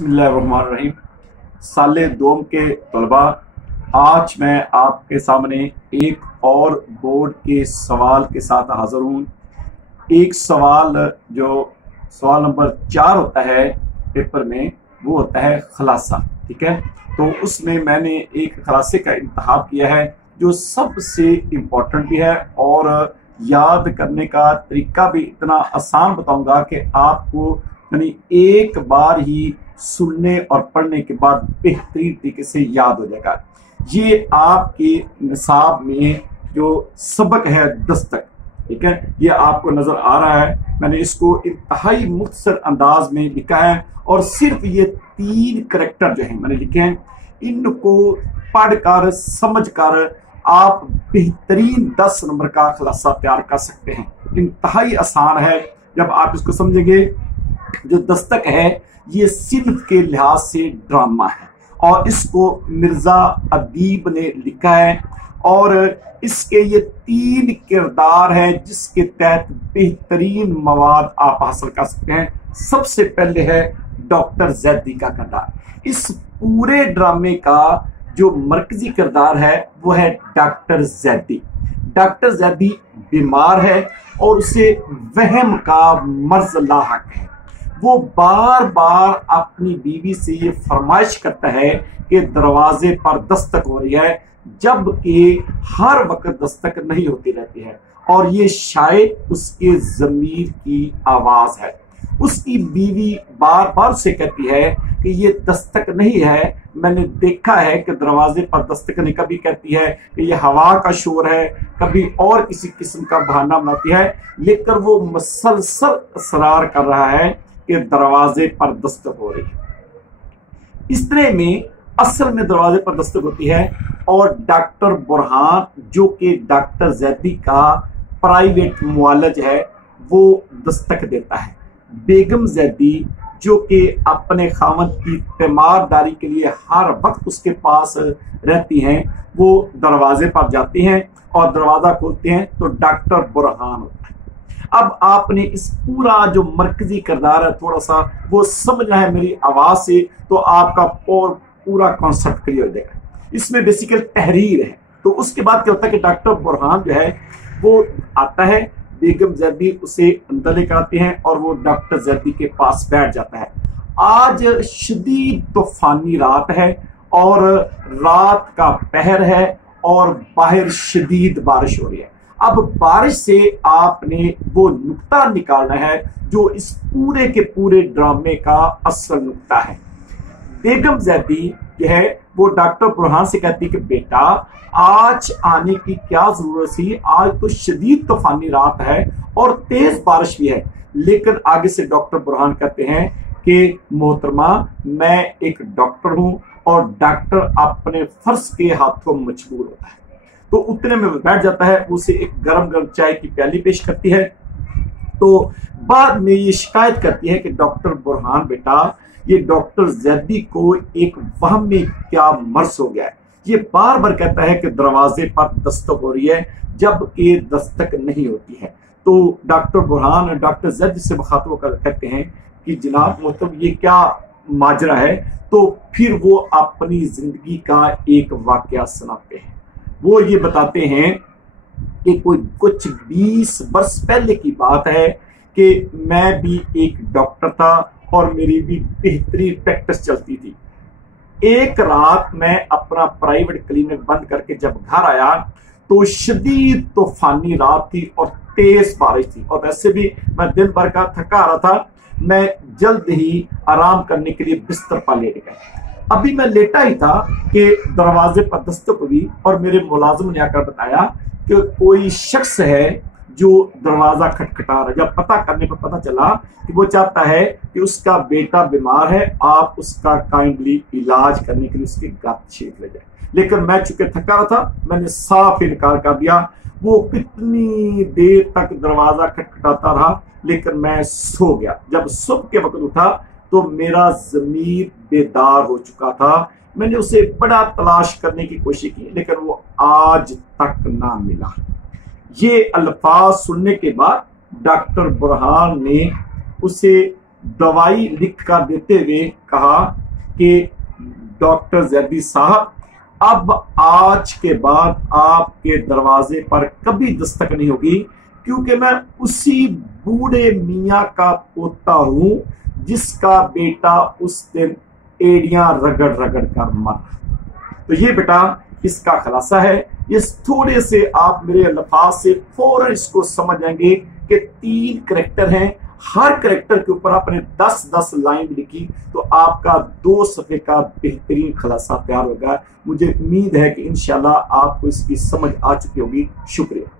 बिस्मिल्लाहिर्रहमानिर्रहीम। साले दोम के तलबा, आज मैं आपके सामने एक और बोर्ड के सवाल के साथ हाजिर हूँ। एक सवाल जो सवाल नंबर 4 होता है पेपर में, वो होता है खलासा। ठीक है, तो उसमें मैंने एक खलासे का इंतखाब किया है जो सबसे इम्पोर्टेंट भी है और याद करने का तरीका भी इतना आसान बताऊंगा कि आपको यानी एक बार ही सुनने और पढ़ने के बाद बेहतरीन तरीके से याद हो जाएगा। ये आपके निसाब में जो सबक है दस्तक, ठीक है, ये आपको नजर आ रहा है। मैंने इसको इंतहाई मुख्तसर अंदाज में लिखा है और सिर्फ ये 3 करैक्टर जो हैं मैंने लिखे हैं, इनको पढ़कर समझकर आप बेहतरीन 10 नंबर का खुलासा तैयार कर सकते हैं। इंतहाई आसान है जब आप इसको समझेंगे। जो दस्तक है ये सिर्फ के लिहाज से ड्रामा है और इसको मिर्जा अदीब ने लिखा है और इसके ये 3 किरदार हैं जिसके तहत बेहतरीन मवाद आप हासिल कर सकते हैं। सबसे पहले है डॉक्टर जैदी का किरदार। इस पूरे ड्रामे का जो मरकजी किरदार है वो है डॉक्टर जैदी। डॉक्टर जैदी बीमार है और उसे वहम का मर्ज लाहक है। वो बार बार अपनी बीवी से ये फरमाइश करता है कि दरवाजे पर दस्तक हो रही है, जबकि हर वक्त दस्तक नहीं होती रहती है और ये शायद उसके ज़मीर की आवाज है। उसकी बीवी बार बार से कहती है कि ये दस्तक नहीं है, मैंने देखा है कि दरवाजे पर दस्तक नहीं। कभी कहती है कि ये हवा का शोर है, कभी और किसी किस्म का बहाना बनाती है, लेकिन वो मसलसल असरार कर रहा है कि दरवाजे पर दस्तक हो रही है। इस तरह में असल में दरवाजे पर दस्तक होती है और डॉक्टर बुरहान जो कि डॉक्टर जैदी का प्राइवेट मुआलज है वो दस्तक देता है। बेगम जैदी जो कि अपने खामद की तीमारदारी के लिए हर वक्त उसके पास रहती हैं, वो दरवाजे पर जाती हैं और दरवाजा खोलते हैं तो डॉक्टर बुरहान होता है। अब आपने इस पूरा जो मरकजी किरदार है थोड़ा सा वो समझना है मेरी आवाज से, तो आपका पूरा कॉन्सेप्ट क्लियर हो जाएगा। इसमें बेसिकल तहरीर है। तो उसके बाद क्या होता है कि डॉक्टर बुरहान जो है वो आता है, बेगम जैदी उसे अंदर लेकर आते हैं और वो डॉक्टर जैदी के पास बैठ जाता है। आज शदीद तूफानी रात है और रात का पहर है और बाहर शदीद बारिश हो रही है। अब बारिश से आपने वो नुक्ता निकालना है जो इस पूरे के पूरे ड्रामे का असल नुक्ता है। बेगम जैदी है वो डॉक्टर बुरहान से कहती है कि बेटा आज आने की क्या जरूरत थी, आज तो शदीद तूफानी रात है और तेज बारिश भी है। लेकिन आगे से डॉक्टर बुरहान कहते हैं कि मोहतरमा मैं एक डॉक्टर हूं और डॉक्टर अपने फर्ज के हाथों मजबूर होता है। तो उतने में बैठ जाता है, उसे एक गरम गरम चाय की प्याली पेश करती है। तो बाद में ये शिकायत करती है कि डॉक्टर बुरहान बेटा ये डॉक्टर जैदी को एक वहम में क्या मर्ज हो गया है, ये बार बार कहता है कि दरवाजे पर दस्तक हो रही है जबकि दस्तक नहीं होती है। तो डॉक्टर बुरहान डॉक्टर जैदी से मुखातब होकर कहते हैं कि जनाब मतलब ये क्या माजरा है। तो फिर वो अपनी जिंदगी का एक वाकया सुनाते हैं। वो ये बताते हैं कि कोई कुछ 20 वर्ष पहले की बात है कि मैं भी एक डॉक्टर था और मेरी भी बेहतरीन प्रैक्टिस चलती थी। एक रात मैं अपना प्राइवेट क्लिनिक बंद करके जब घर आया तो शदीद तूफानी रात थी और तेज बारिश थी और वैसे भी मैं दिन भर का थका आ रहा था। मैं जल्द ही आराम करने के लिए बिस्तर पर लेट गया। अभी मैं लेटा ही था कि दरवाजे पर दस्तक हुई और मेरे मुलाजिम ने आकर बताया कि कोई शख्स है जो दरवाजा खटखटा रहा है। जब पता करने पर पता चला कि वो चाहता है कि उसका बेटा बीमार है, आप उसका काइंडली इलाज करने के लिए उसके घर तशरीफ ले जाए। लेकिन मैं चूंकि थका रहा था मैंने साफ इनकार कर दिया। वो कितनी देर तक दरवाजा खटखटाता रहा लेकिन मैं सो गया। जब सुबह के वक्त उठा तो मेरा ज़मीर बेदार हो चुका था। मैंने उसे बड़ा तलाश करने की कोशिश की लेकिन वो आज तक ना मिला। ये अल्फाज सुनने के बाद डॉक्टर बुरहान ने उसे दवाई लिख कर देते हुए कहा कि डॉक्टर जैदी साहब, अब आज के बाद आपके दरवाजे पर कभी दस्तक नहीं होगी, क्योंकि मैं उसी बूढ़े मियाँ का पोता हूं जिसका बेटा उस दिन एड़ियां रगड़ रगड़ कर मरा। तो ये बेटा इसका खुलासा है। इस थोड़े से आप मेरे अल्फाज से फौरन इसको समझ जाएंगे कि 3 करैक्टर हैं, हर करैक्टर के ऊपर आपने 10-10 लाइन लिखी तो आपका 2 सफ़े का बेहतरीन खुलासा तैयार होगा। मुझे उम्मीद है कि इंशाल्लाह आपको इसकी समझ आ चुकी होगी। शुक्रिया।